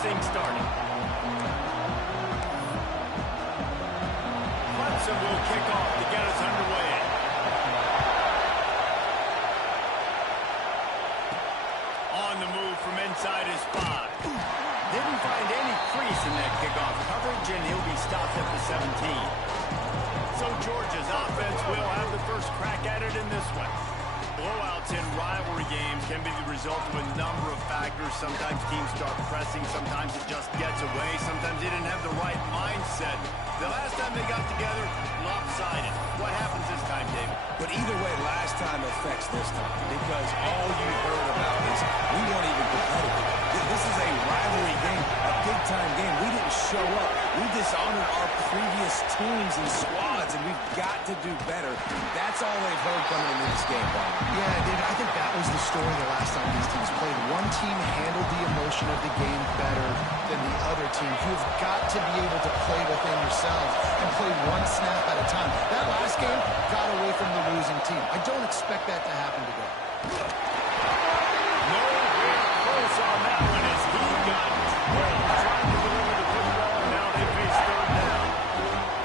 things started. Clemson will kick off to get us underway. On the move from inside his 5. Didn't find any crease in that kickoff coverage, and he'll be stopped at the 17. So Georgia's offense will have the first crack at it in this one. Blowouts in rivalry games can be the result of a number of factors. Sometimes teams start pressing, sometimes it just gets away, sometimes they didn't have the right mindset. The last time they got together, lopsided. What happens this time, David? But either way, last time affects this time, because all you heard about is we weren't even competitive. This is a rivalry game, a big-time game. We didn't show up. We dishonored our previous teams and squads, and we've got to do better. That's all they've heard coming into this game, Bob. Yeah, David, I think that was the story the last time these teams played. One team handled the emotion of the game better than the other team. You've got to be able to play within yourselves and play one snap at a time. That last game got away from the losing team. I don't expect that to happen today. Nowhere close on that one as he got trying to deliver the football, and now they face third down.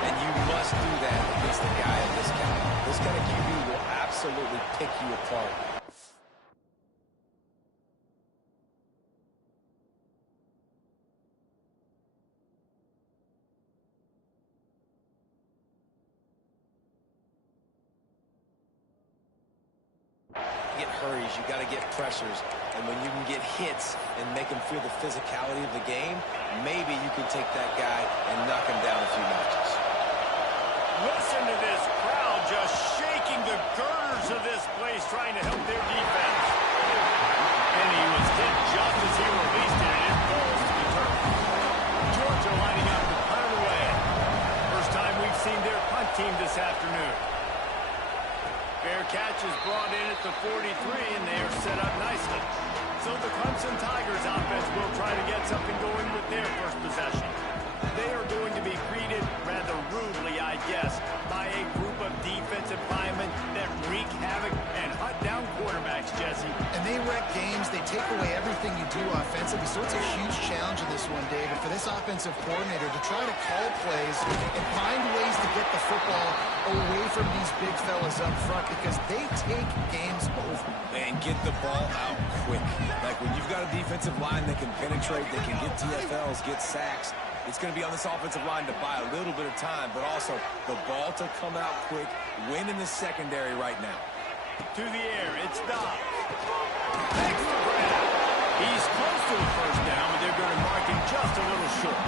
And you must do that against the guy of this guy. This kind of QB will absolutely pick you apart. Get hurries, you got to get pressures, and when you can get hits and make them feel the physicality of the game, maybe you can take that guy and knock him down a few notches. Listen to this crowd just shaking the girders of this place, trying to help their defense. And he was hit just as he released it, and it falls to the turf. Georgia lining up to punt it away. First time we've seen their punt team this afternoon. Fair catch is brought in at the 43, and they are set up nicely. So the Clemson Tigers offense will try to get something going with their first possession. They are going to be greeted rather rudely, I guess, by a group of defensive linemen that wreak havoc and hunt down quarterbacks, Jesse. And they wreck games. They take away everything you do offensively. So it's a huge challenge in this one, David, for this offensive coordinator to try to call plays and find ways to get the football away from these big fellas up front, because they take games over. And get the ball out quick. Like when you've got a defensive line that can penetrate, they can get TFLs, get sacks. It's going to be on this offensive line to buy a little bit of time, but also the ball to come out quick, win in the secondary right now. To the air, it's Dobbs. Takes the grab. He's close to the first down, but they're going to mark him just a little short.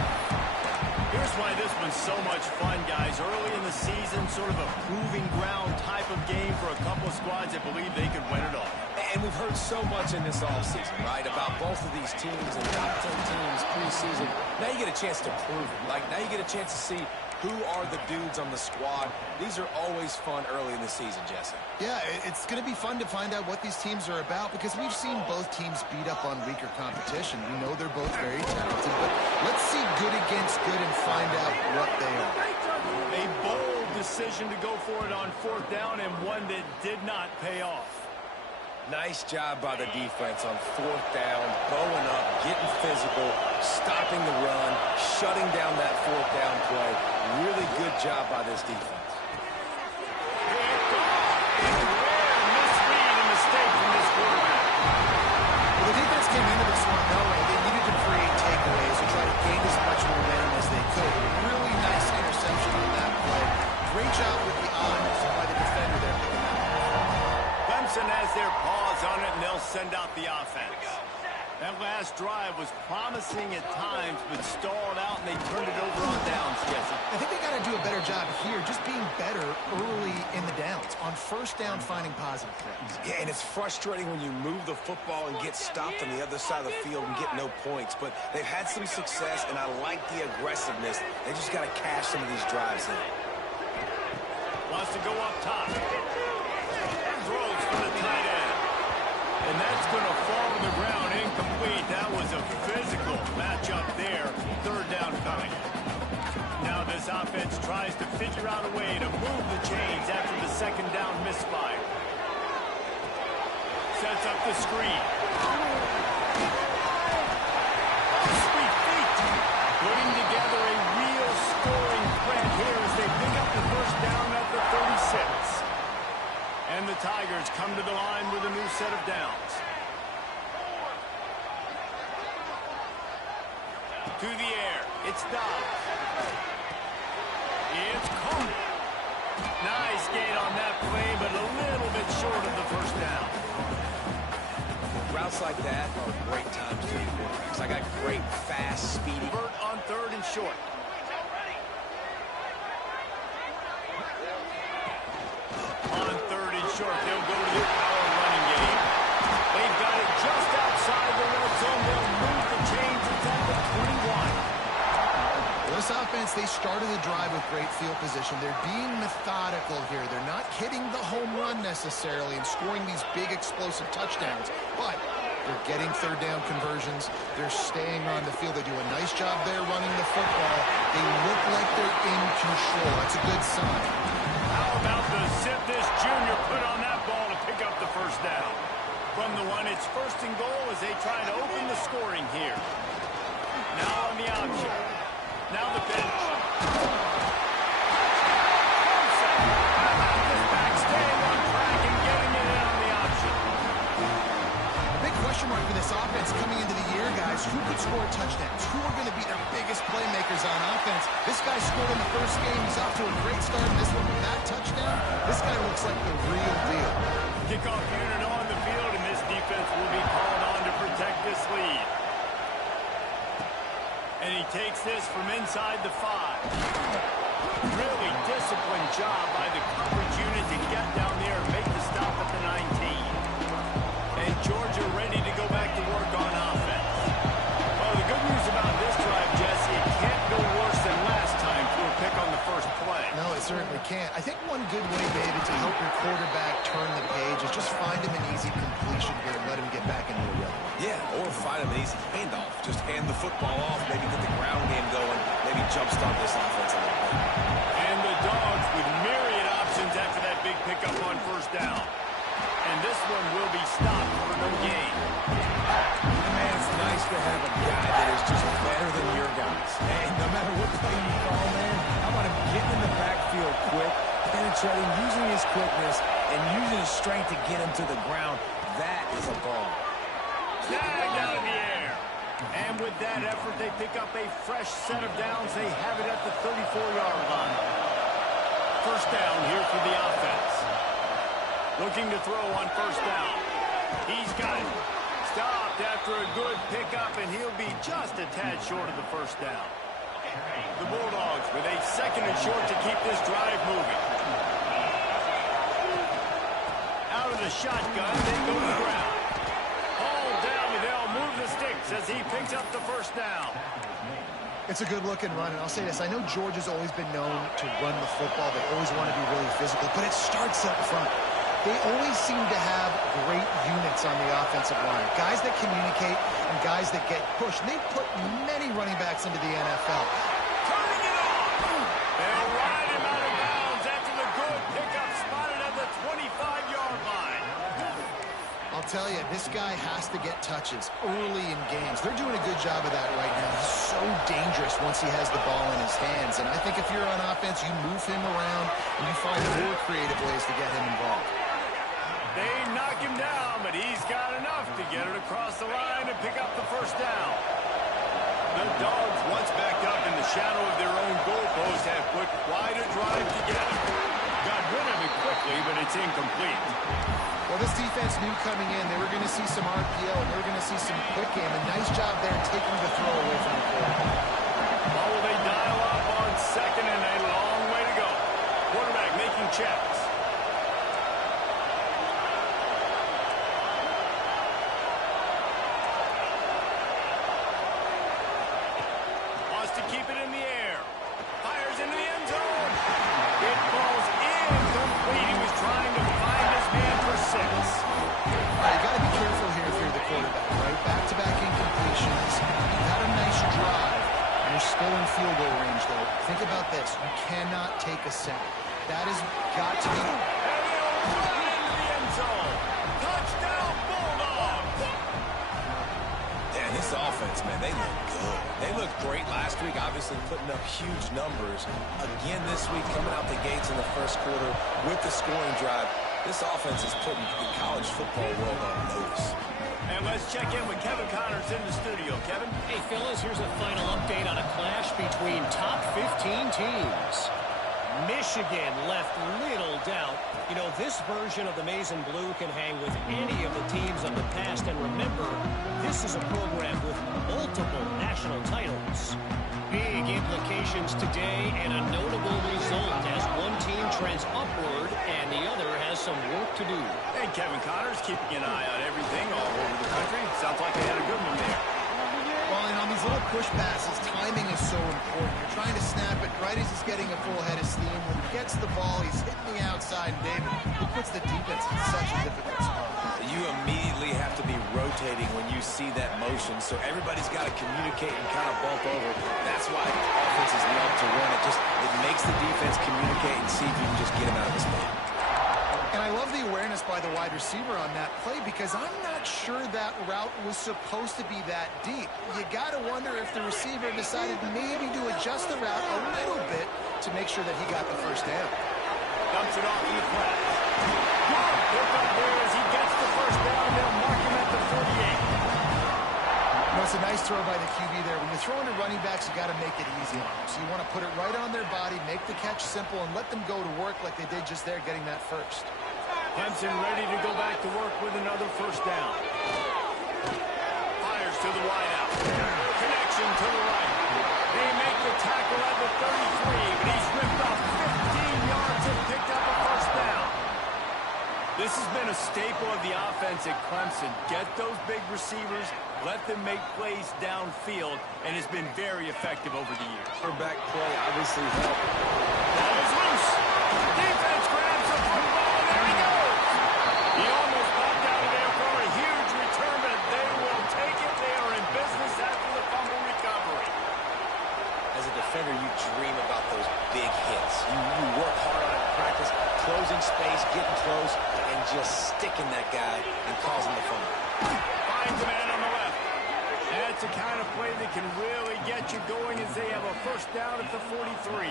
Here's why this one's so much fun, guys. Early in the season, sort of a proving ground type of game for a couple of squads that believe they could win it all. And we've heard so much in this offseason, right, about both of these teams and top 10 teams preseason. Now you get a chance to prove it. Like, now you get a chance to see who are the dudes on the squad. These are always fun early in the season, Jesse. Yeah, it's going to be fun to find out what these teams are about, because we've seen both teams beat up on weaker competition. We know they're both very talented, but let's see good against good and find out what they are. A bold decision to go for it on fourth down, and one that did not pay off. Nice job by the defense on fourth down, bowing up, getting physical, stopping the run, shutting down that fourth down play. Really good job by this defense. Misread and mistake from this quarterback. Well, the defense came into this one knowing they needed to create takeaways and try to gain as much momentum as they could. Really nice interception on that play. Great job with the eyes by the defender there picking that up. Clemson has their paws on it, and they'll send out the offense. That last drive was promising at times, but stalled out, and they turned it over on downs, Jesse. I think they got to do a better job here, just being better early in the downs. On first down, finding positive threats. Yeah, and it's frustrating when you move the football and get stopped on the other side of the field and get no points. But they've had some success, and I like the aggressiveness. They just got to cash some of these drives in. Wants to go up top. Throws for the tight end. And that's going to fall to the ground incomplete. That was a physical matchup there. Third down coming. Now this offense tries to figure out a way to move the chains after the second down misfire. Sets up the screen. Sweet Tigers come to the line with a new set of downs. To the air. It's Dobbs. It's caught. Nice gain on that play, but a little bit short of the first down. Routes like that are great times to the quarterbacks. I got great, fast, speedy. Burt on 3rd and short. On 3rd and short, they'll go to the power running game. They've got it just outside the red zone. They'll move the chains. It's at the 21. This offense, they started the drive with great field position. They're being methodical here. They're not hitting the home run necessarily and scoring these big explosive touchdowns, but they're getting 3rd down conversions. They're staying on the field. They do a nice job there running the football. They look like they're in control. That's a good sign. How about the zip this junior put on that ball to pick up the first down? From the one, it's 1st and goal as they try to open the scoring here. Now on the option. Now the pitch. How about this back staying on track and getting it in on the option? The big question mark for this offense coming into the year, guys, who could score touchdowns? Who are going to be their biggest playmakers on offense? This guy scored in the first game. He's off to a great start in this one with that touchdown. This guy looks like the real deal. Kickoff unit on the field, and this defense will be called on to protect this lead. And he takes this from inside the 5. Really disciplined job by the coverage unit to get down there and make the stop at the 19. And Georgia ready to go back to work on offense. Well, the good news about this drive, Jesse, it can't go worse than last time to a pick on the first play. No, it certainly can't. I think one good way, maybe, to help your quarterback turn the page is just find him an easy completion here and let him get back into a rhythm. Yeah, or find him an easy handoff. Just hand the football off, maybe get the ground game going, maybe jumpstart this offense a little bit. And the Dogs with myriad options after that big pickup on 1st down. And this one will be stopped for no gain. Man, it's nice to have a guy that is just better than your guys. And no matter what play you call, man, how about him getting in the backfield quick, penetrating, using his quickness, and using his strength to get him to the ground. That is a ball. Snagged out of the air. And with that effort, they pick up a fresh set of downs. They have it at the 34-yard line. 1st down here for the offense. Looking to throw on 1st down. He's got it. Stopped after a good pickup, and he'll be just a tad short of the 1st down. The Bulldogs with a 2nd and short to keep this drive moving. Out of the shotgun, they go to the ground. Move the sticks as he picks up the 1st down. It's a good-looking run, and I'll say this. I know Georgia's always been known to run the football. They always want to be really physical, but it starts up front. They always seem to have great units on the offensive line, guys that communicate and guys that get pushed. And they've put many running backs into the NFL. Turning it on! They'll ride him out of bounds after the good pickup spotted at the 25-yard line. I'll tell you, this guy has to get touches early in games. They're doing a good job of that right now. He's so dangerous once he has the ball in his hands. And I think if you're on offense, you move him around and you find more creative ways to get him involved. They knock him down, but he's got enough to get it across the line and pick up the 1st down. The Dogs, once backed up in the shadow of their own goalpost, have put quite a drive together. Got rid of it quickly, but it's incomplete. Well, this defense knew coming in they were going to see some RPO and they were going to see some quick game. A nice job there taking the throw away from the quarterback. Well, will they dial up on 2nd and a long way to go? Quarterback making checks. Wants to keep it in the air. Fires into the end zone. It falls incomplete. He was trying to find his man for 6. You got to be careful here if you're the quarterback, right? Back-to-back incompletions. You've had a nice drive, and you're still in field goal range, though. Think about this. You cannot take a sack. That has got to be... And he'll run into the end zone. Touchdown, Bulldogs! Yeah, this offense, man, they look good. They looked great last week, obviously putting up huge numbers. Again this week, coming out the gates in the 1st quarter with the scoring drive. This offense is putting the college football world on notice. And let's check in with Kevin Connors in the studio. Kevin? Hey, fellas, here's a final update on a clash between top 15 teams. Michigan left little doubt. You know, this version of the Maize and Blue can hang with any of the teams of the past. And remember, this is a program with multiple national titles. Big implications today and a notable result as one team trends upward and the other has some work to do. And Kevin Connors keeping an eye on everything all over the country. Sounds like they had a good one there. Well, and on these little push passes, timing is so important. You're trying to snap it right as he's getting a full head of steam. When he gets the ball, he's hitting the outside. David, it puts the defense in such a difficult spot. You immediately have to be rotating when you see that motion, so everybody's got to communicate and kind of bump over. That's why offenses love to run it. It makes the defense communicate and see if you can just get him out of the spot. And I love the awareness by the wide receiver on that play because I'm not sure that route was supposed to be that deep. You got to wonder if the receiver decided maybe to adjust the route a little bit to make sure that he got the first down. Dumps it off in the flat. Pick up there as he gets the first down. They'll mark him at the 48. No, it's a nice throw by the QB there. When you're throwing to running backs, you got to make it easy on them. So you want to put it right on their body, make the catch simple, and let them go to work like they did just there, getting that first. Clemson ready to go back to work with another first down. Fires to the wide out. Connection to the right. They make the tackle at the 33, but he's ripped off 15 yards and picked up a first down. This has been a staple of the offense at Clemson. Get those big receivers, let them make plays downfield, and it's been very effective over the years. Quarterback play obviously helped. Ball is loose. Defense grabs the football, and there he goes. He almost popped out of there for a huge return, but they will take it. They are in business after the fumble recovery. As a defender, you dream about those big hits. You work hard on it in practice, closing space, getting close, and just sticking that guy and causing the fumble. Finds a man on the left. That's the kind of play that can really get you going as they have a first down at the 43.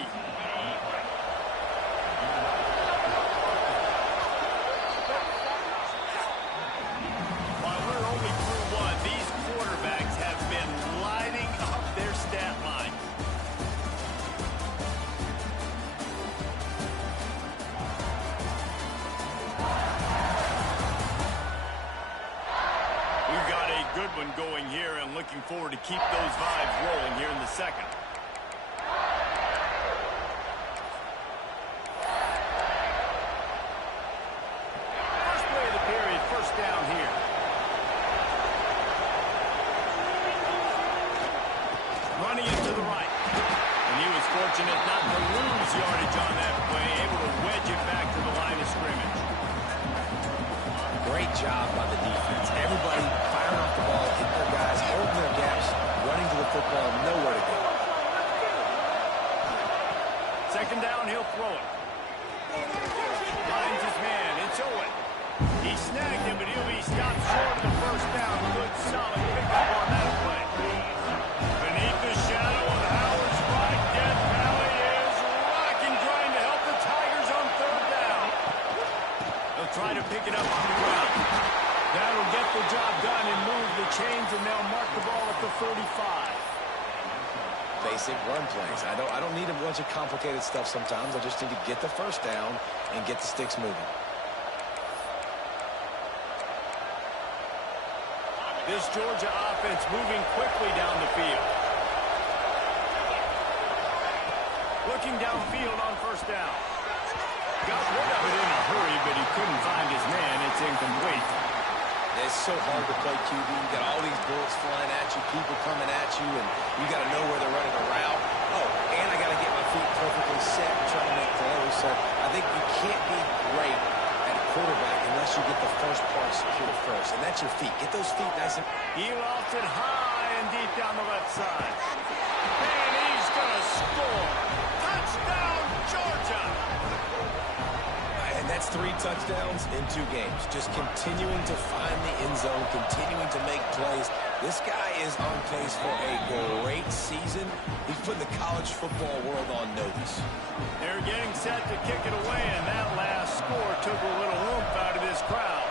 While we're only through one, these quarterbacks have been lighting up their stat line. We've got a good one going here and looking forward to keep those vibes rolling here in the second. First play of the period, first down here. Running it to the right. And he was fortunate not to lose yardage on that play, able to wedge it back to the line of scrimmage. Great job by the defense. Everybody firing off the ball, hitting their guys, holding their gaps, running to the football, nowhere to go. Second down, he'll throw it. Finds his man. It's Owen. He snagged him, but he'll be stopped short of the first down. Good, solid pickup on that play. Beneath the shadow of Howard's right, Death Valley is rocking, trying to help the Tigers on third down. They'll try to pick it up on the ground. That'll get the job done and move the chains, and they'll mark the ball at the 35. Basic run plays. I don't need a bunch of complicated stuff sometimes. I just need to get the first down and get the sticks moving. This Georgia offense moving quickly down the field. Looking downfield on first down. Got rid of it in a hurry, but he couldn't find his man. It's incomplete. It's so hard to play QB. You got all these bullets flying at you, people coming at you, and you got to know where they're running a route. Oh, and I got to get my feet perfectly set and try to make throws. So I think you can't be great at a quarterback unless you get the first part secure first, and that's your feet. Get those feet nice and... He lost it high and deep down the left side. And he's going to score. Touchdown, Georgia! And that's 3 touchdowns in 2 games. Just continuing to find the end zone, continuing to make plays. This guy is on pace for a great season. He's putting the college football world on notice. They're getting set to kick it away, and that last score took a little oomph out of this crowd.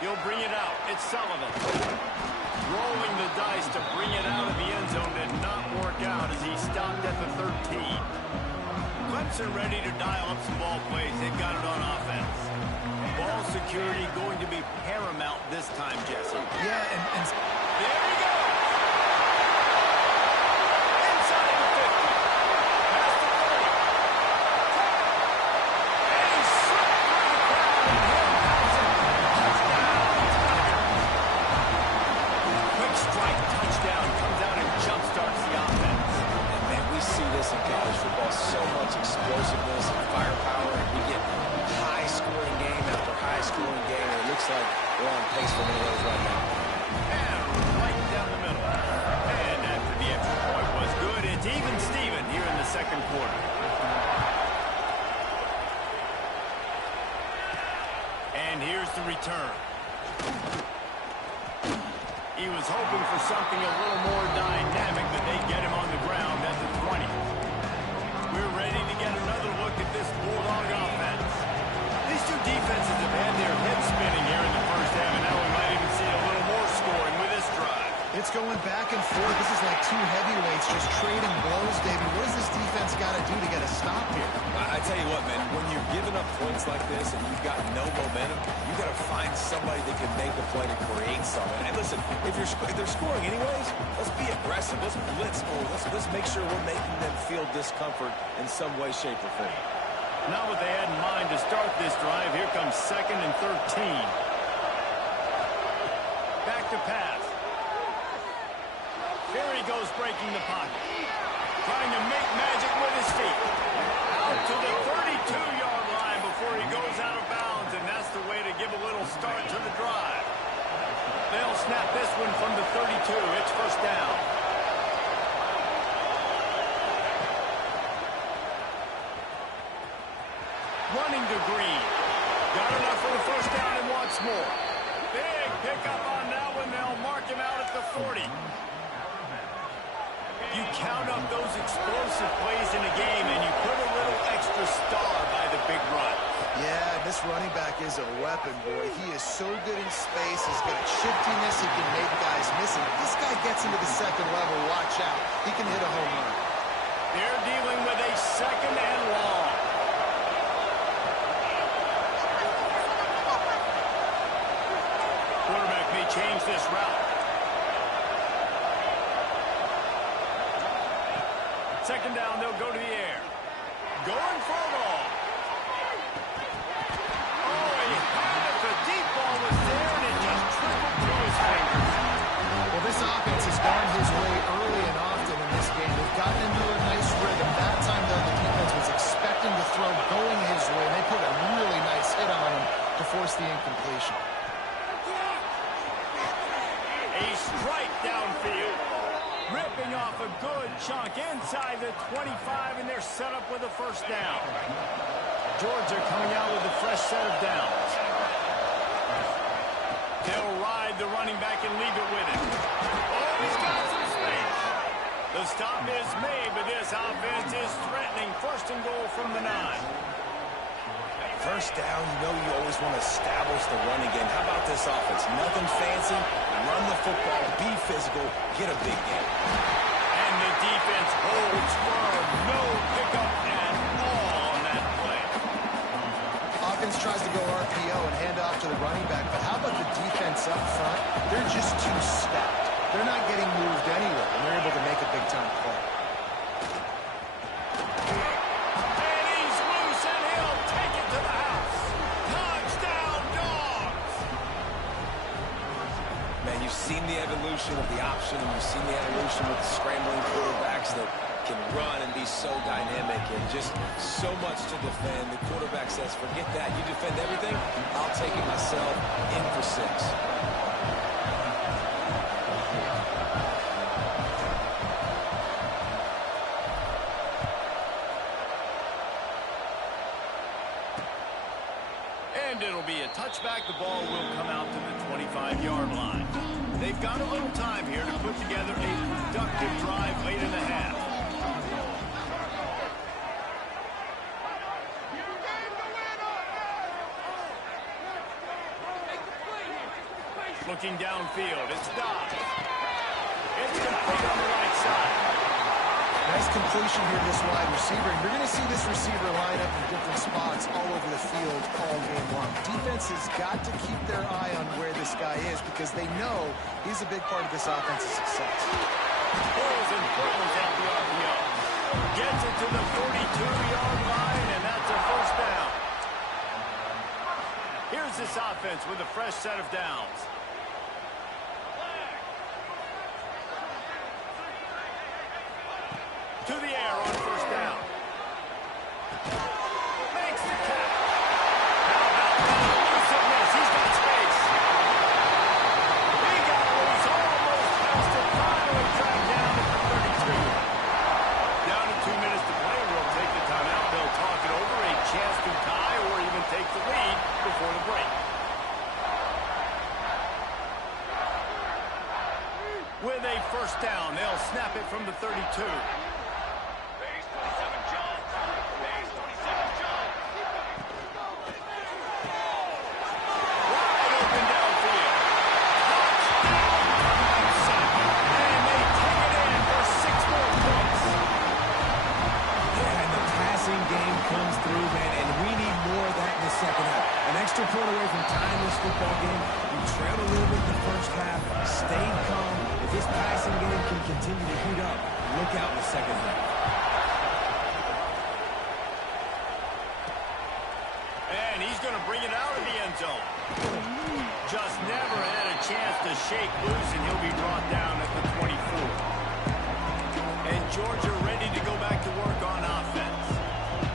He'll bring it out. It's Sullivan. Rolling the dice to bring it out of the end zone did not work out as he stopped at the 13. Clemson ready to dial up some ball plays. They've got it on offense. Ball security going to be paramount this time, Jesse. Yeah, and there he goes. Inside the 50. Past the 30. And he slipped through the crowd and hit Clemson. Touchdown, Tiger. Quick strike touchdown comes out and jumpstarts the offense. And man, we see this in college football. So much explosiveness and firepower. And we get high-scoring game after high-scoring game. And it looks like we're on pace for one of those right now. And right down the middle. And after the extra point was good, it's even Steven here in the second quarter. And here's the return. He was hoping for something a little more dynamic, but they get him on the ground at the 20. We're ready to get another look at this Bulldog offense. These two defenses have had their heads spinning here in the first half, and now we might even see a little more scoring with this drive. it's going back and forth. This is like two heavyweights just trading blows, Davey. What does this defense got to do to get a stop here? I tell you what, man, when you're giving up points like this and you've got no momentum, you got to find somebody that can make a play to create something. And listen, if they're scoring anyways, let's be aggressive. Let's blitz more. Let's make sure we're making them feel discomfort in some way, shape, or form. Not what they had in mind to start this drive. Here comes 2nd and 13. Back to pass. Here he goes breaking the pocket. Trying to make magic with his feet. Out to the 32-yard line before he goes out of bounds, and that's the way to give a little start to the drive. They'll snap this one from the 32. It's first down. Running to Green. Got enough for the first down and wants more. Big pickup on that one. They'll mark him out at the 40. You count up those explosive plays in a game, and you put a little extra star by the big run. Yeah, this running back is a weapon, boy. He is so good in space. He's got shiftiness. He can make guys miss him. This guy gets into the second level. Watch out. He can hit a home run. They're dealing with a 2nd and long. Quarterback may change this route. 2nd down, they'll go to the air. Going for it all. Oh, he had it. The deep ball was there, and it just trickled through his fingers. Well, this offense has gone his way early and often in this game. They've gotten into a nice rhythm. That time, though, the defense was expecting to throw going his way, and they put a really nice hit on him to force the incompletion. A strike downfield. Ripping off a good chunk inside the 25, and they're set up with a first down. Georgia coming out with a fresh set of downs. They'll ride the running back and leave it with him. Oh, he's got some space. The stop is made, but this offense is threatening. 1st and goal from the 9. First down, you know you always want to establish the running game. How about this offense? Nothing fancy. Run the football, be physical, get a big game. And the defense holds firm. No pickup at all on that play. Offense tries to go RPO and hand off to the running back, but how about the defense up front? They're just too stacked. They're not getting moved anywhere, and they're able to make a big-time play. And he's loose, and he'll take it to the house. Touchdown, Dogs! Man, you've seen the evolution of the option, and you've seen the evolution with scrambling quarterbacks that can run and be so dynamic and just so much to defend. The quarterback says, forget that. You defend everything, I'll take it myself in for 6. And it'll be a touchback. The ball will come out to 25-yard line. They've got a little time here to put together a productive drive late in the half. Looking downfield, it's Dobbs. It's complete on the right side. Nice completion here to this wide receiver. And you're going to see this receiver line up in different spots all over the field all game long. Defense has got to keep their eye on where this guy is because they know he's a big part of this offense's success. Pulls and throws out the RPO. Gets it to the 42-yard line, and that's a first down. Here's this offense with a fresh set of downs. To the air on first down. Makes the catch. How about that elusiveness? He's got space. He got loose, almost has to finally track down at the 32. Down to 2 minutes to play. We'll take the timeout. They'll talk it over. A chance to tie or even take the lead before the break. With a first down, they'll snap it from the 32. Point away from tying this football game. You trailed a little bit in the first half, stayed calm. If this passing game can continue to heat up, look out in the second half. And he's going to bring it out of the end zone. Just never had a chance to shake loose, and he'll be brought down at the 24. And Georgia ready to go back to work on offense.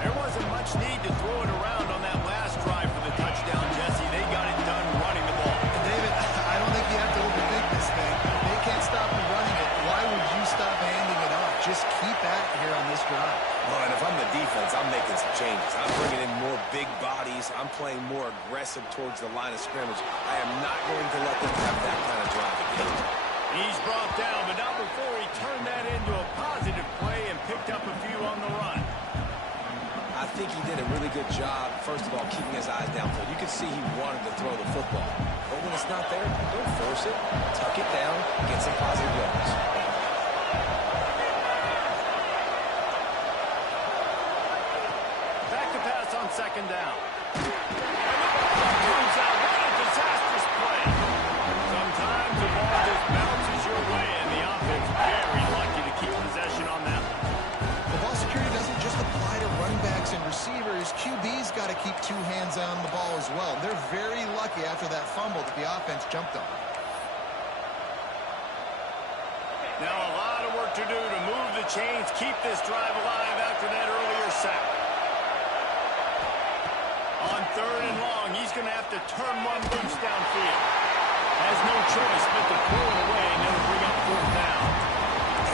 There wasn't much need to throw it around on that last drive for the touchdown, Jesse. They got it done running the ball. David, I don't think you have to overthink this thing. They can't stop them running it. Why would you stop handing it off? Just keep at it here on this drive. Well, and if I'm the defense, I'm making some changes. I'm bringing in more big bodies. I'm playing more aggressive towards the line of scrimmage. I am not going to let them have that kind of drive again. He's brought down, but not before he turned that into a positive play and picked up a few on the run. I think he did a really good job, first of all, keeping his eyes downfield. You could see he wanted to throw the football. But when it's not there, don't force it. Tuck it down, get some positive yards. Back to pass on second down. And the ball comes out. What a disastrous play. Sometimes the ball just bounces your way, and the offense very lucky to keep possession on that. The ball security doesn't just apply to running backs and receivers. QB's got to keep two hands on the ball as well. They're very lucky after that fumble that the offense jumped on. Now a lot of work to do to move the chains, keep this drive alive after that earlier sack. On third and long, he's going to have to turn one loose downfield. Has no choice but to pull it away, and it'll bring up fourth down.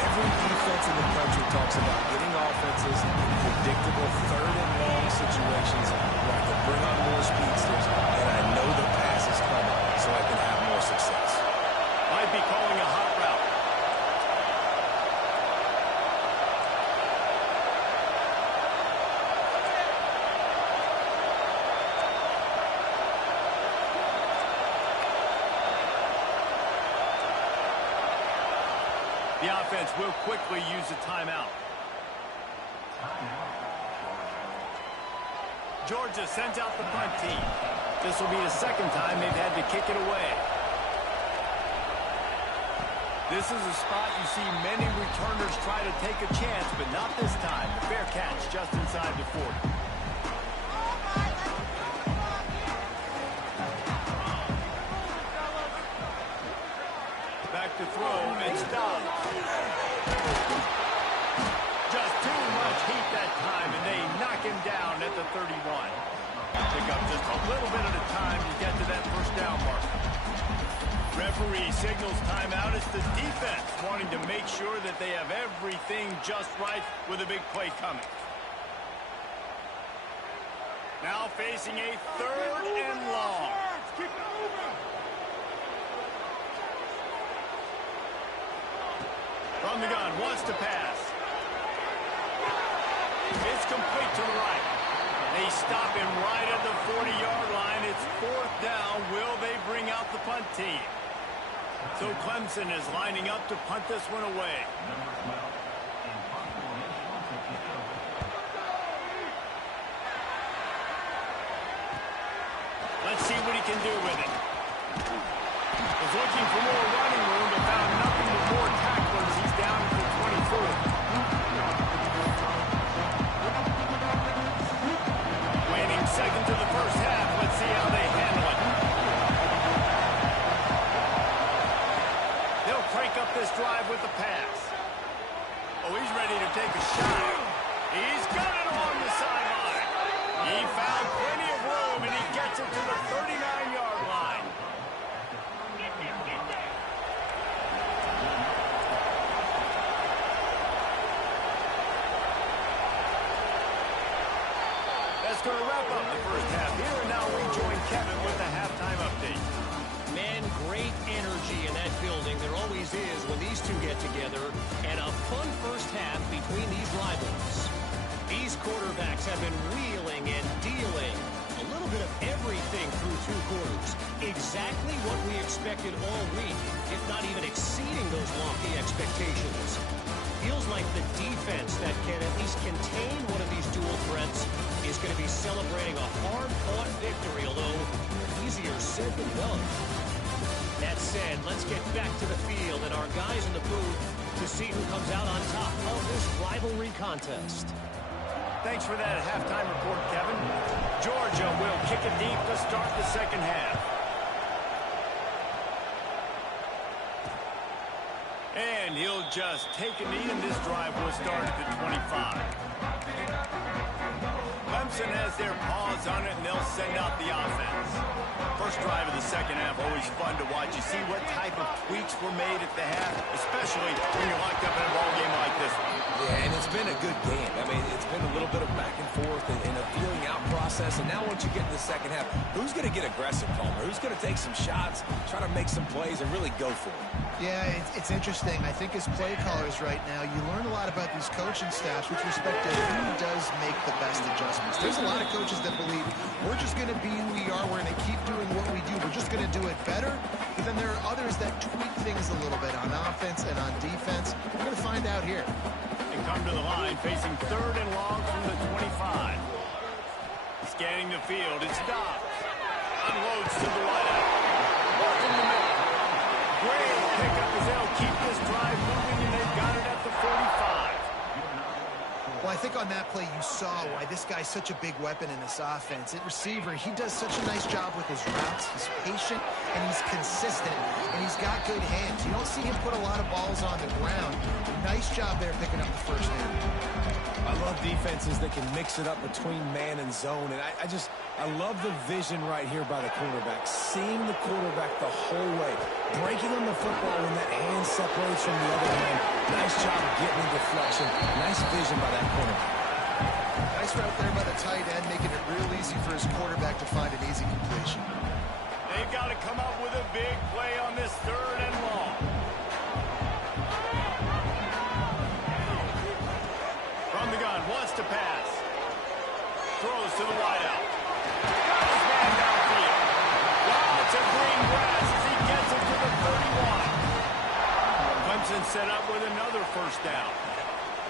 Every defense in the country talks about getting offenses in predictable third and long situations where I can bring on more speedsters and I know the pass is coming so I can have more success. Might be calling a hot route. The offense will quickly use a timeout. Georgia sends out the punt team. This will be the second time they've had to kick it away. This is a spot you see many returners try to take a chance, but not this time. The fair catch just inside the 40. Back to throw, it's Dobbs. Just too much heat that time, and they knock him down at the 31. Pick up just a little bit at a time to get to that first down mark. Referee signals timeout. It's the defense wanting to make sure that they have everything just right with a big play coming. Now facing a third and long. From the gun, wants to pass. It's complete to the right. They stop him right at the 40-yard line. It's 4th down. Will they bring out the punt team? So Clemson is lining up to punt this one away. Let's see what he can do with it. Was looking for more running room, but found nothing but more tacklers. He's down to 24. Waiting second to the first half. Let's see how they handle it. They'll crank up this drive with the pass. Oh, he's ready to take a shot. He's got it along the sideline. He found plenty of room, and he gets it to the 39-yard line. That's going to wrap up the first half here, and now we join Kevin with the halftime update. Man, great energy in that building. There always is when these two get together, and a fun first half between these rivals. These quarterbacks have been wheeling and dealing. A little bit of everything through 2 quarters. Exactly what we expected all week, if not even exceeding those lofty expectations. Feels like the defense that can at least contain one of these dual threats is going to be celebrating a hard-fought victory, although easier said than done. That said, let's get back to the field and our guys in the booth to see who comes out on top of this rivalry contest. Thanks for that halftime report, Kevin. Georgia will kick it deep to start the second half. And he'll just take a knee, and this drive will start at the 25. Clemson has their paws on it, and they'll send out the offense. First drive of the second half, always fun to watch. You see what type of tweaks were made at the half, especially when you're locked up in a ball game like this one. Yeah, and it's been a good game. I mean, it's been a little bit of back and forth and a feeling out process. And now once you get in the second half, who's going to get aggressive, Palmer? Who's going to take some shots, try to make some plays, and really go for it? Yeah, it's interesting. I think as play callers right now, you learn a lot about these coaching staffs with respect to who does make the best adjustments. There's a lot of coaches that believe we're just going to be who we are. We're going to keep doing what we do. We're just going to do it better. But then there are others that tweak things a little bit on offense and on defense. We're going to find out here. They come to the line facing 3rd and long from the 25. Scanning the field. It stops. Unloads to the wideout. Work in the middle. Great pickup as they'll keep this drive moving, and they've got it at the 45. Well, I think on that play you saw why this guy's such a big weapon in this offense. At receiver, he does such a nice job with his routes. He's patient, and he's consistent, and he's got good hands. You don't see him put a lot of balls on the ground. Nice job there picking up the first down. I love defenses that can mix it up between man and zone. And I love the vision right here by the quarterback. Seeing the quarterback the whole way. Breaking on the football when that hand separates from the other hand. Nice job of getting the deflection. Nice vision by that quarterback. Nice route there by the tight end, making it real easy for his quarterback to find an easy completion. They've got to come up with a big play on this 3rd and long. From the gun, wants to pass. Throws to the wideout. Got his man downfield. Lots of green grass as he gets it to the 31. Clemson set up with another first down.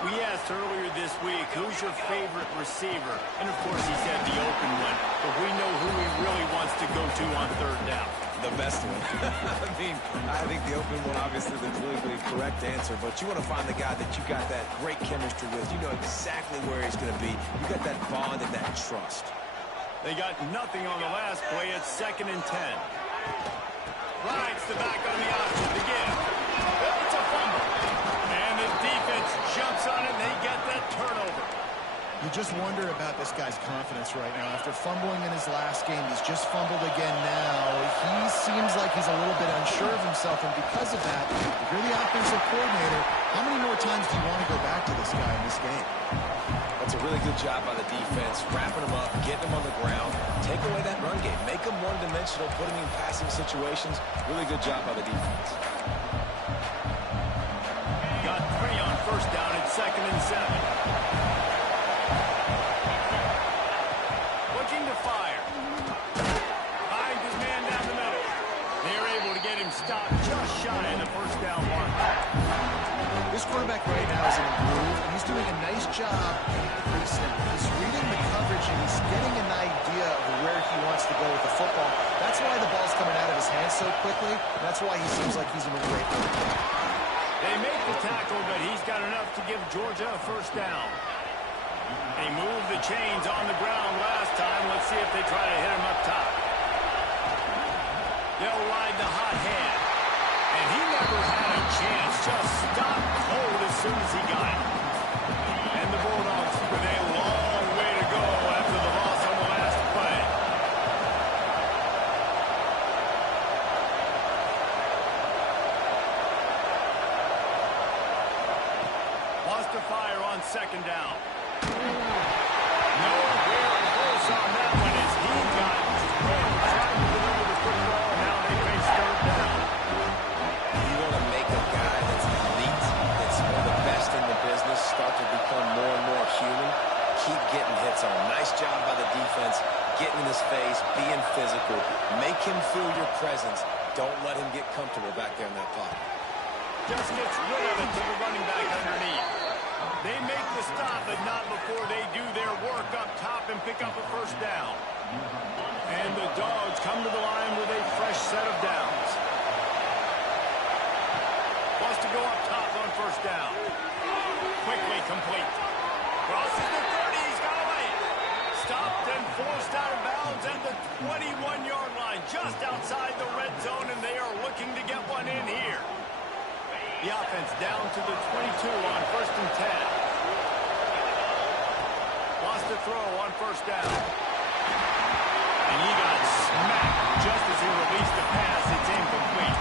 We asked earlier this week, who's your favorite receiver? And, of course, he said the open one. But we know who he really wants to go to on 3rd down. The best one. I think the open one, obviously, the politically correct answer. But you want to find the guy that you got that great chemistry with. You know exactly where he's going to be. You got that bond and that trust. They got nothing on the last play. It's 2nd and 10. Rides the back on the option to give. It's a fumble. And the defense jumps on it, and they get that turnover. You just wonder about this guy's confidence right now. After fumbling in his last game, he's just fumbled again now. He seems like he's a little bit unsure of himself, and because of that, if you're the offensive coordinator, how many more times do you want to go back to this guy in this game? That's a really good job by the defense, wrapping him up, getting him on the ground, take away that run game, make him one-dimensional, put him in passing situations. Really good job by the defense. Got 3 2nd and 7. Looking to fire. Finds his man down the middle. They're able to get him stopped just shy of the first down mark. This quarterback right now is in a groove, and he's doing a nice job pre-snap. He's reading the coverage, and he's getting an idea of where he wants to go with the football. That's why the ball's coming out of his hands so quickly. That's why he seems like he's in a great mood. They make the tackle, but he's got enough to give Georgia a first down. They moved the chains on the ground last time. Let's see if they try to hit him up top. They'll ride the hot hand. And he never had a chance. Just stopped cold as soon as he got it. And the Bulldogs with a long way to go after the loss on the last play. Lost to fire on 2nd down. Nowhere close on that one as he got trying to deliver the football. Now they face 3rd down. You want to make a guy that's elite, that's one of the best in the business, start to become more and more human. Keep getting hits on him. Nice job by the defense, getting in his face, being physical. Make him feel your presence. Don't let him get comfortable back there in that pocket. Just gets rid of it to the running back underneath. They make the stop, but not before they do their work up top and pick up a first down. And the Dogs come to the line with a fresh set of downs. Wants to go up top on first down. Quickly complete. Crosses the 30. He's got away. Stopped and forced out of bounds at the 21-yard line, just outside the red zone, and they are looking to get one in here. The offense down to the 22 on 1st and 10. Lost to throw on first down. And he got smacked just as he released the pass. It's incomplete.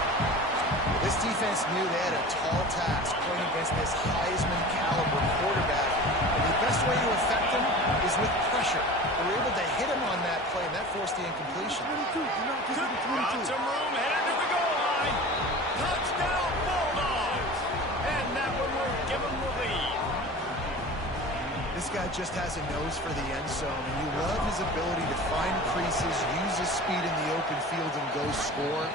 This defense knew they had a tall task playing against this Heisman-caliber quarterback. And the best way to affect him is with pressure. They were able to hit him on that play, and that forced the incompletion. Got some room, headed to the goal line. Touchdown, Bulldogs. And that one will give them the lead. This guy just has a nose for the end zone, and you love his ability to find creases, use his speed in the open field, and go score.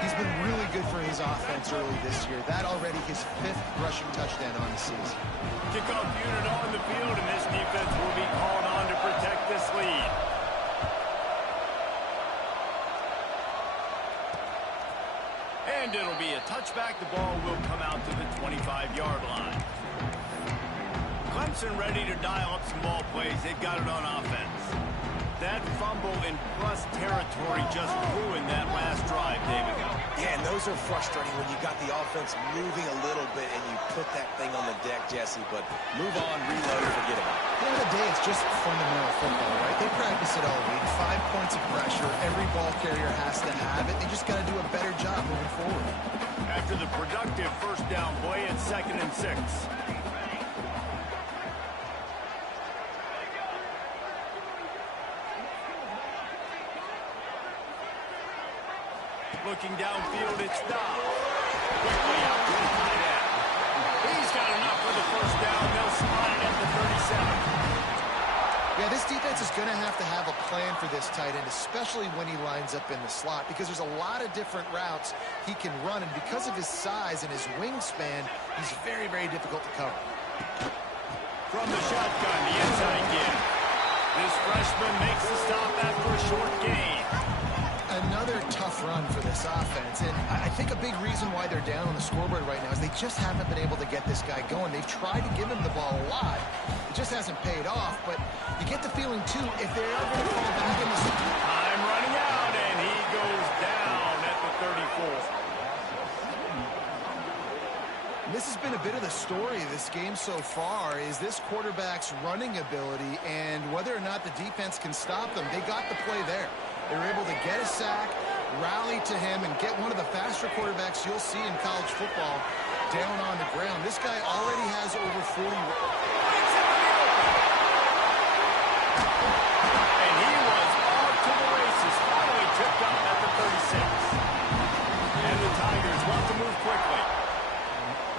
He's been really good for his offense early this year. That already his 5th rushing touchdown on the season. Kickoff unit on the field, and this defense will be called on to protect this lead. And it'll be a touchback. The ball will come out to the 25-yard line. Clemson ready to dial up some ball plays. They've got it on offense. That fumble in plus territory just ruined that last drive, David. Yeah, and those are frustrating when you got the offense moving a little bit and you put that thing on the deck, Jesse. But move on, reload, forget about it. At the end of the day, it's just fundamental football, right? They practice it all week. 5 points of pressure. Every ball carrier has to have it. They just got to do a better job moving forward. After the productive first down play at 2nd and 6. Looking downfield, it's stopped. Quickly out to the tight end. He's got enough for the first down. They'll spot it at the 37. Yeah, this defense is going to have a plan for this tight end, especially when he lines up in the slot, because there's a lot of different routes he can run, and because of his size and his wingspan, he's very, very difficult to cover. From the shotgun, the inside give. This freshman makes the stop after a short gain. Another tough run for this offense, and I think a big reason why they're down on the scoreboard right now is they just haven't been able to get this guy going. They've tried to give him the ball a lot. It just hasn't paid off, but you get the feeling, too, if they are going to fall back in the... Time running out, and he goes down at the 34. And this has been a bit of the story of this game so far, is this quarterback's running ability and whether or not the defense can stop them. They got the play there. They were able to get a sack, rally to him, and get one of the faster quarterbacks you'll see in college football down on the ground. This guy already has over 40. And he was off to the races, finally tipped up at the 36. And the Tigers want to move quickly.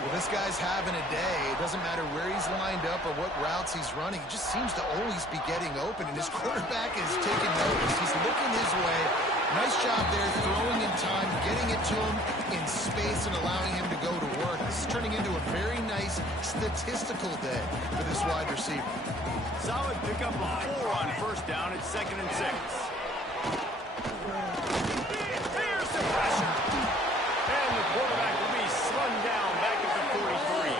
Well, this this guy's having a day. It doesn't matter where he's lined up or what routes he's running. He just seems to always be getting open, and his quarterback is taking notice. He's looking his way. Nice job there, throwing in time, getting it to him in space and allowing him to go to work. This is turning into a very nice statistical day for this wide receiver. Solid pickup of 4 on first down. It's 2nd and 6. Here's the pressure. And the quarterback will be slung down back at the 43.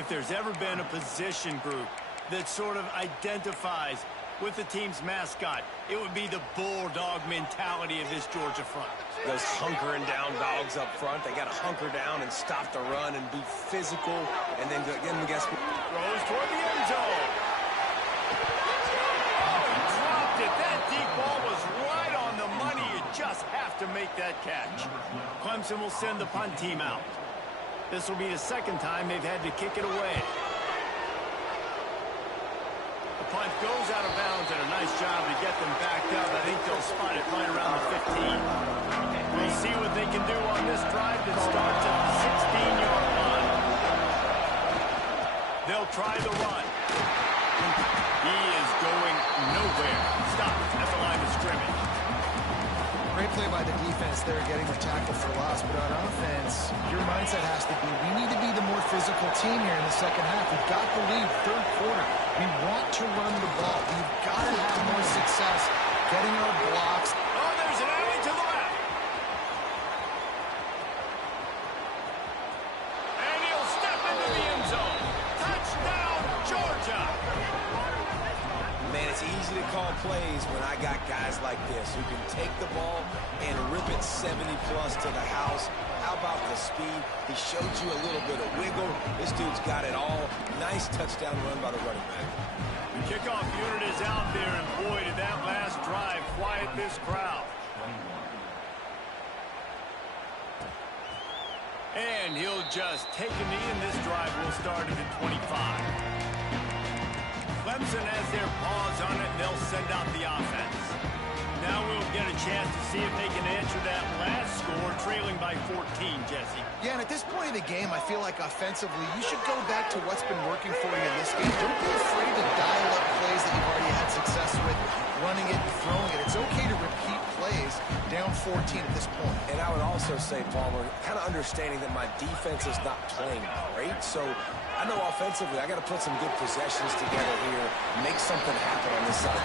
If there's ever been a position group that sort of identifies with the team's mascot, it would be the bulldog mentality of this Georgia front. Those hunkering down dogs up front, they got to hunker down and stop the run and be physical. And then again, guess what? Throws toward the end zone. Oh, he dropped it. That deep ball was right on the money. You just have to make that catch. Clemson will send the punt team out. This will be the 2nd time they've had to kick it away. The punt goes out of bounds, and a nice job to get them backed up. I think they'll spot it right around the 15. We'll see what they can do on this drive that starts at the 16-yard line. They'll try the run. He is going nowhere. Stop at the line of scrimmage. Great play by the defense there, getting the tackle for loss. But on offense, your mindset has to be, we need to be the more physical team here in the second half. We've got the lead, 3rd quarter. We want to run the ball. We've got to have more success getting our blocks. Oh, there's an alley to the left. And he'll step into the end zone. Touchdown, Georgia. Man, it's easy to call plays when I got guys like this who can take the ball and rip it 70-plus to the house. How about the speed? He showed you a little bit of wiggle. This dude's got it all. Nice touchdown run by the running back. The kickoff unit is out there, and boy, did that last drive quiet this crowd. And he'll just take a knee, and this drive will start at the 25. Clemson has their paws on it, and they'll send out the offense. Now we'll get a chance to see if they can answer that last score, trailing by 14, Jesse. Yeah, and at this point in the game, I feel like offensively, you should go back to what's been working for you in this game. Don't be afraid to dial up plays that you've already had success with, running it and throwing it. It's okay to repeat plays down 14 at this point. And I would also say, Palmer, kind of understanding that my defense is not playing great, so I know offensively I got to put some good possessions together here, make something happen on this side.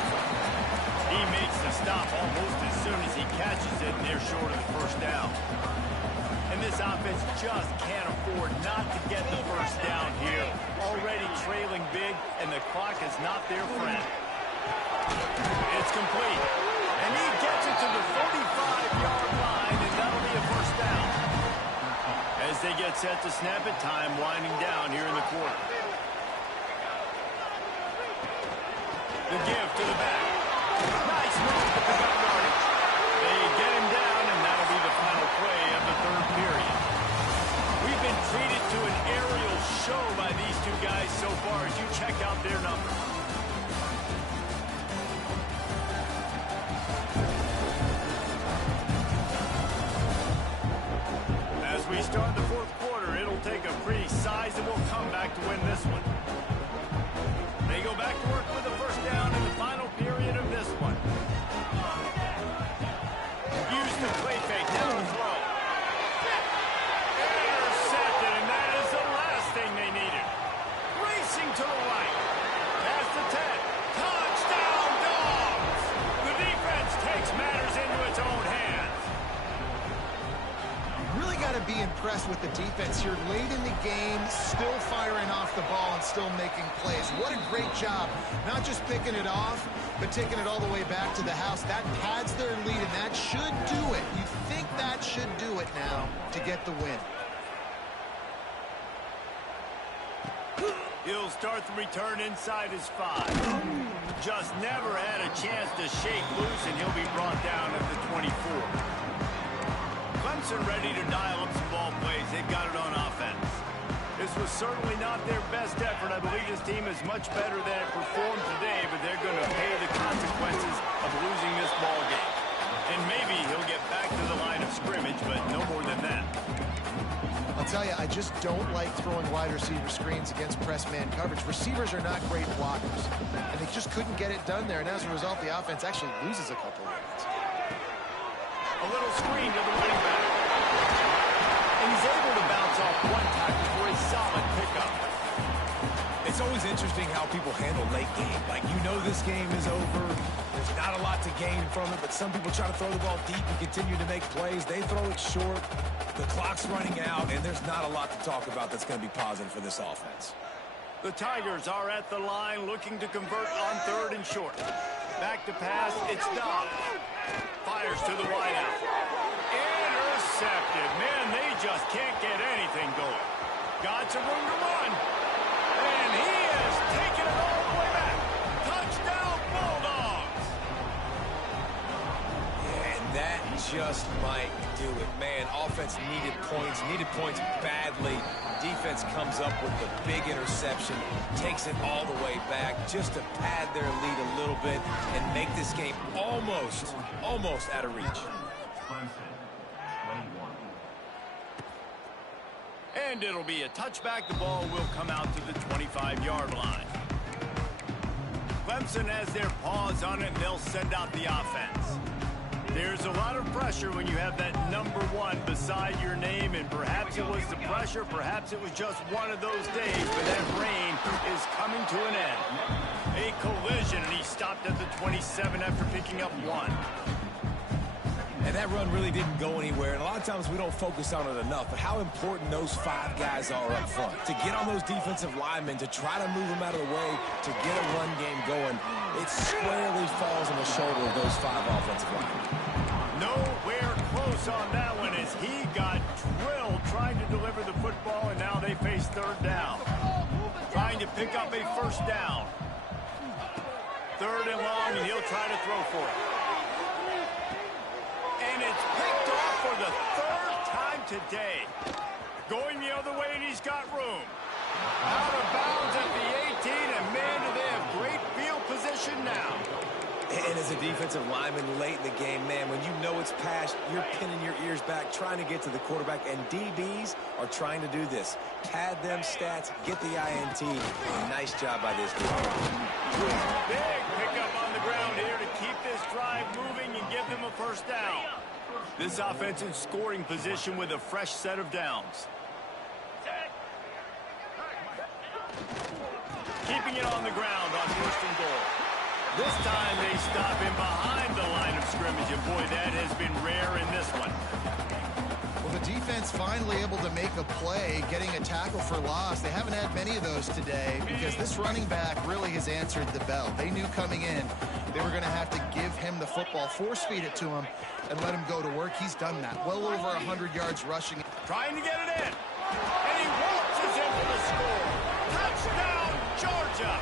He makes the stop almost as soon as he catches it, and they're short of the first down. And this offense just can't afford not to get the first down here. Already trailing big, and the clock is not their friend. It's complete. And he gets it to the 45-yard line, and that'll be a first down. As they get set to snap it, time winding down here in the quarter. The give to the back. Nice move to pick up yardage. They get him down, and that'll be the final play of the 3rd period. We've been treated to an aerial show by these two guys so far as you check out their numbers. As we start the 4th quarter, it'll take a pretty sizable comeback to win this one. They go back to work with the first down in the final period of this one. Use the play fake, now the throw. Intercepted, and that is the last thing they needed. Racing to the right. Past the 10. Touchdown, Dogs! The defense takes matters into its own hands. Really got to be impressed with the defense here. Late in the game, still firing off the ball and still making plays. What a great job. Not just picking it off, but taking it all the way back to the house. That pads their lead, and that should do it. You think that should do it now to get the win. He'll start the return inside his 5. Just never had a chance to shake loose, and he'll be brought down at the 24. Clemson ready to dial up some ball plays. They've got it on offense. This was certainly not their best effort. I believe this team is much better than it performed today, but they're going to pay the consequences of losing this ball game. And maybe he'll get back to the line of scrimmage, but no more than that. tell you, I just don't like throwing wide receiver screens against press man coverage. Receivers are not great blockers, and they just couldn't get it done there. And as a result, the offense actually loses a couple of yards. A little screen to the running back. And he's able to bounce off one tackle for a solid pickup. It's always interesting how people handle late game. Like, you know this game is over. There's not a lot to gain from it, but some people try to throw the ball deep and continue to make plays. They throw it short. The clock's running out, and there's not a lot to talk about that's going to be positive for this offense. The Tigers are at the line looking to convert on 3rd and short. Back to pass, it's Dobbs. Fires to the wideout. Intercepted. Man, they just can't get anything going. Got some room to run. And he has taken it all the way back. Touchdown, Bulldogs. Yeah, and that just might do it. Man, offense needed points badly. Defense comes up with the big interception, takes it all the way back just to pad their lead a little bit and make this game almost out of reach. And it'll be a touchback. The ball will come out to the 25-yard line. Clemson has their paws on it, and they'll send out the offense. There's a lot of pressure when you have that number 1 beside your name, and perhaps it was the pressure, perhaps it was just one of those days, but that rain is coming to an end. A collision, and he stopped at the 27 after picking up 1. And that run really didn't go anywhere, and a lot of times we don't focus on it enough, but how important those 5 guys are up front. To get on those defensive linemen, to try to move them out of the way, to get a run game going, it squarely falls on the shoulder of those 5 offensive linemen. Nowhere close on that one as he got drilled trying to deliver the football, and now they face 3rd down. Trying to pick up a 1st down. 3rd and long, and he'll try to throw for it. And it's picked off for the 3rd time today. Going the other way, and he's got room. Out of bounds at the 18, and man, do they have great field position now. And as a defensive lineman late in the game, man, when you know it's passed, you're pinning your ears back, trying to get to the quarterback, and DBs are trying to do this. Pad them stats, get the INT. Nice job by this team. Big pickup on the ground here to keep this drive moving and give them a 1st down. This offense in scoring position with a fresh set of downs. Keeping it on the ground on 1st and goal. This time they stop him behind the line of scrimmage, and boy, that has been rare in this one. Well, the defense finally able to make a play, getting a tackle for loss. They haven't had many of those today because this running back really has answered the bell. They knew coming in they were going to have to give him the football, force feed it to him, and let him go to work. He's done that. Well over 100 yards rushing. Trying to get it in. And he waltzes in for the score. Touchdown, Georgia.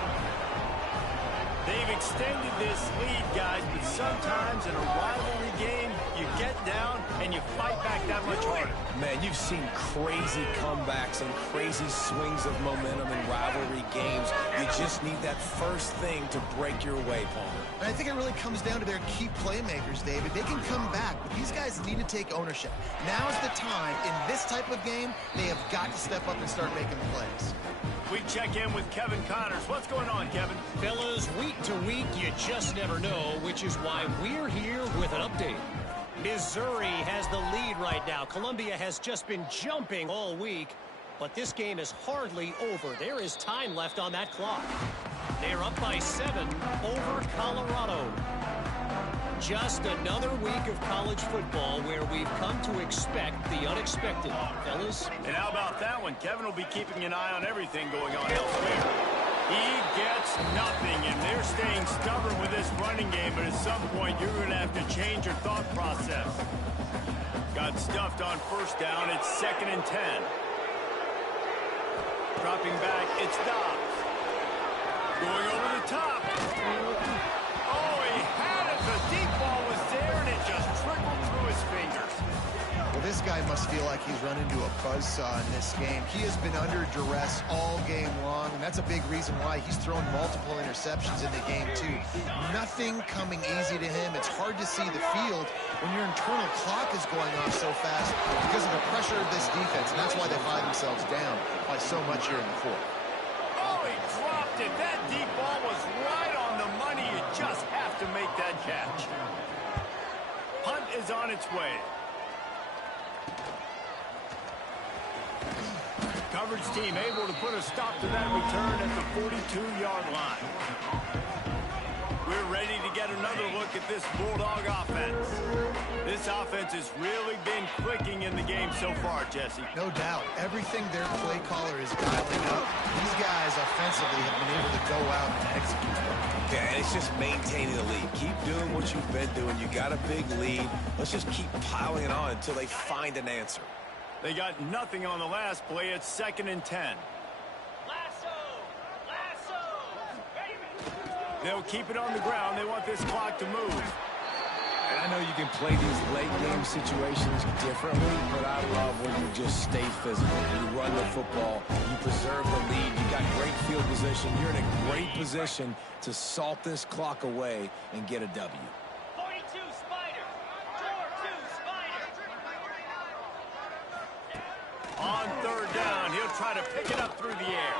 They've extended this lead, guys, but sometimes in a rivalry game, you get down and you fight back that much harder. Man, you've seen crazy comebacks and crazy swings of momentum in rivalry games. You just need that first thing to break your way, Palmer. And I think it really comes down to their key playmakers, David. They can come back, but these guys need to take ownership. Now's the time. In this type of game, they have got to step up and start making plays. We check in with Kevin Connors. What's going on, Kevin? Fellas, week to week, you just never know, which is why we're here with an update. Missouri has the lead right now. Columbia has just been jumping all week, but this game is hardly over. There is time left on that clock. They're up by 7 over Colorado. Just another week of college football where we've come to expect the unexpected, fellas. And how about that one? Kevin will be keeping an eye on everything going on elsewhere. He gets nothing, and they're staying stubborn with this running game, but at some point you're going to have to change your thought process. Got stuffed on 1st down. It's 2nd and 10. Dropping back, it's Dobbs. Going over the top. Oh, he had it. The deep ball was there, and it just trickled through his fingers. Well, this guy must feel like he's run into a buzzsaw in this game. He has been under duress all game long, and that's a big reason why he's thrown multiple interceptions in the game, too. Nothing coming easy to him. It's hard to see the field when your internal clock is going off so fast because of the pressure of this defense, and that's why they find themselves down by so much here in the fourth. Oh, he dropped it. That deep ball was right on the money. You just have to make that catch. Punt is on its way. Coverage team able to put a stop to that return at the 42-yard line. We're ready to get another look at this Bulldog offense. This offense has really been clicking in the game so far, Jesse. No doubt. Everything their play caller is dialing up, these guys offensively have been able to go out and execute. Yeah, and it's just maintaining the lead. Keep doing what you've been doing. You got a big lead. Let's just keep piling it on until they find an answer. They got nothing on the last play. It's 2nd and 10. They'll keep it on the ground. They want this clock to move. And I know you can play these late-game situations differently, but I love when you just stay physical. You run the football. You preserve the lead. You got great field position. You're in a great position to salt this clock away and get a W. 42 Spider. 4-2 Spider. On 3rd down, he'll try to pick it up through the air.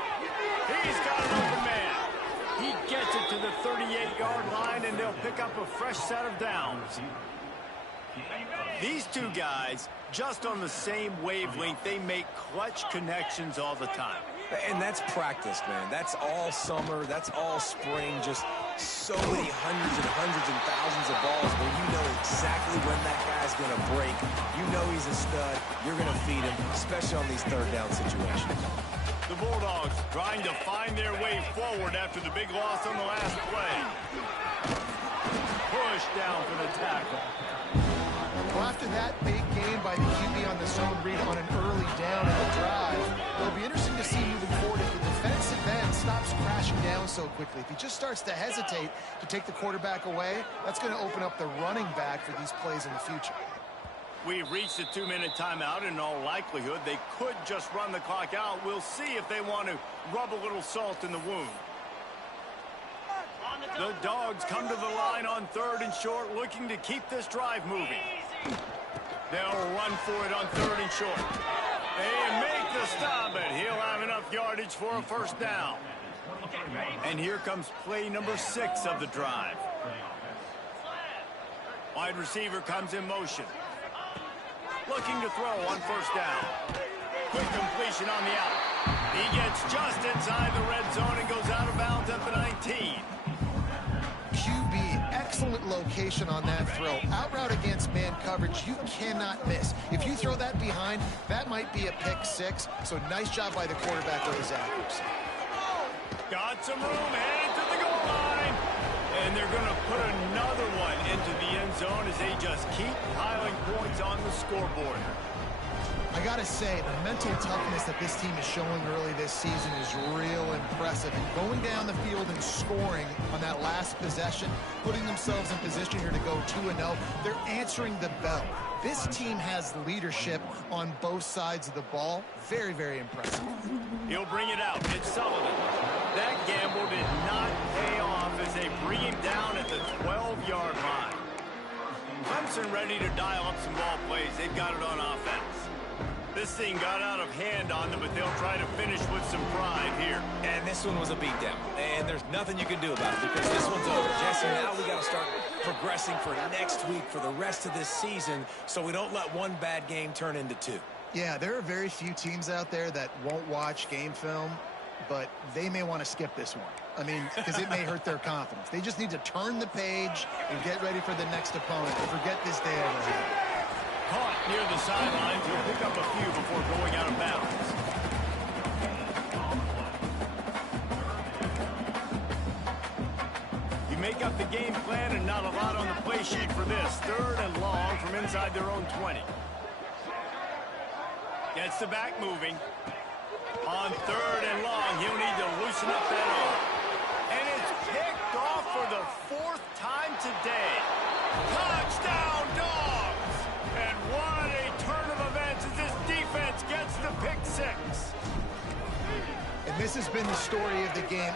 He's got an open man. He gets it to the 38-yard line, and they'll pick up a fresh set of downs. These two guys, just on the same wavelength, they make clutch connections all the time. And that's practice, man. That's all summer. That's all spring. Just so many hundreds and thousands of balls where you know exactly when that guy's going to break. You know he's a stud. You're going to feed him, especially on these 3rd down situations. The Bulldogs trying to find their way forward after the big loss on the last play. Push down for the tackle. Well, after that big gain by the QB on the zone read on an early down in the drive, it'll be interesting to see moving forward if the defensive end stops crashing down so quickly. If he just starts to hesitate to take the quarterback away, that's going to open up the running back for these plays in the future. We've reached the 2-minute timeout. In all likelihood, they could just run the clock out. We'll see if they want to rub a little salt in the wound. The Dogs come to the line on 3rd and short, looking to keep this drive moving. They'll run for it on 3rd and short. They make the stop, and he'll have enough yardage for a 1st down. And here comes play number 6 of the drive. Wide receiver comes in motion. Looking to throw on 1st down. Quick completion on the out. He gets just inside the red zone and goes out of bounds at the 19. QB, excellent location on that throw. Out route against man coverage, you cannot miss. If you throw that behind, that might be a pick 6. So nice job by the quarterback with his accuracy. Got some room, headed to the goal line. And they're going to put another one into the end zone as they just keep piling points on the scoreboard. I got to say, the mental toughness that this team is showing early this season is real impressive. And going down the field and scoring on that last possession, putting themselves in position here to go 2-0, they're answering the bell. This team has leadership on both sides of the ball. Very, very impressive. He'll bring it out. It's Sullivan. That gamble did not pay off as they bring him down at the 12-yard line. Clemson ready to dial up some ball plays. They've got it on offense. This thing got out of hand on them, but they'll try to finish with some pride here. And this one was a beatdown. And there's nothing you can do about it because this one's over. Jesse, now we got to start progressing for next week, for the rest of this season, so we don't let one bad game turn into 2. Yeah, there are very few teams out there that won't watch game film, but they may want to skip this one. I mean, because it may hurt their confidence. They just need to turn the page and get ready for the next opponent and forget this day overhead. Caught near the sidelines. He'll pick up a few before going out of bounds. You make up the game plan and not a lot on the play sheet for this. 3rd and long from inside their own 20. Gets the back moving. On 3rd and long, he'll need to loosen up that arm. And it's picked off for the 4th time today. Touchdown, Dogs! And what a turn of This has been the story of the game.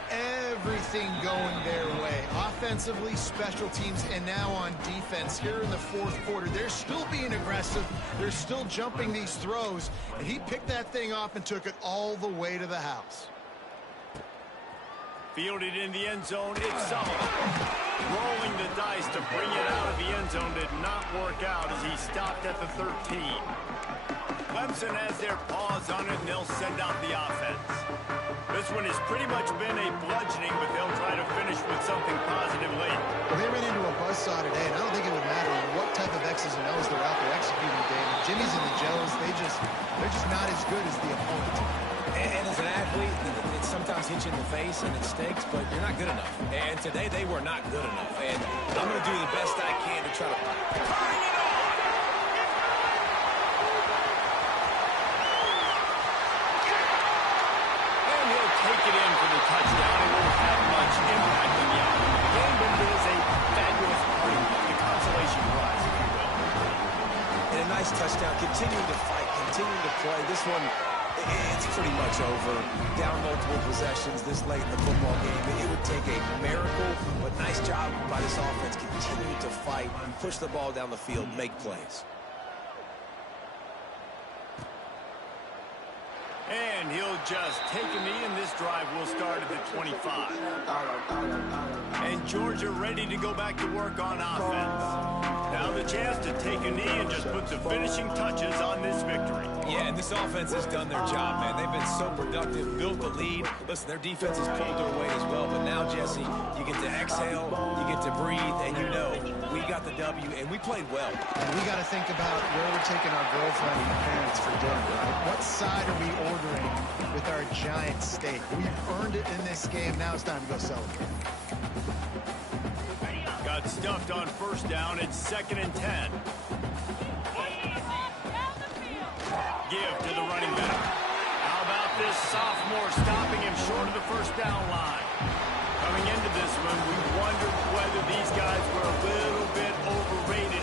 Everything going their way. Offensively, special teams, and now on defense here in the fourth quarter. They're still being aggressive. They're still jumping these throws. And he picked that thing off and took it all the way to the house. Fielded in the end zone, it's Sullivan. Rolling the dice to bring it out of the end zone did not work out as he stopped at the 13. Clemson has their paws on it, and they'll send out the offense. This one has pretty much been a bludgeoning, but they'll try to finish with something positive late. Well, they ran into a buzzsaw today, and I don't think it would matter what type of X's and O's they're out there executing, David. Jimmy's and the Joes, they're just not as good as the opponent. And as an athlete, it sometimes hits you in the face and it stinks, but you're not good enough. And today they were not good enough. And I'm going to do the best I can to try to bring it on. And he'll take it in for the touchdown. It won't have much impact on the outcome of the game, but it is a fabulous party, the consolation prize, if you will. And a nice touchdown, continuing to fight, continuing to play. This one, it's pretty much over. Down multiple possessions this late in the football game. It would take a miracle, but nice job by this offense. Continue to fight, push the ball down the field, make plays. And he'll just take a knee, and this drive will start at the 25. And Georgia ready to go back to work on offense. Now the chance to take a knee and just put the finishing touches on this victory. Yeah, and this offense has done their job, man. They've been so productive, built the lead. Listen, their defense has pulled their weight as well. But now, Jesse, you get to exhale, you get to breathe, and you know we got the W, and we played well. And we got to think about where we're taking our girlfriend and parents for dinner, right? What side are we ordering with our giant steak? We've earned it in this game. Now it's time to go celebrate. Got stuffed on first down. It's 2nd and 10. Give to the running back. How about this sophomore stopping him short of the first down line? Coming into this one, we wondered whether these guys were a little bit overrated.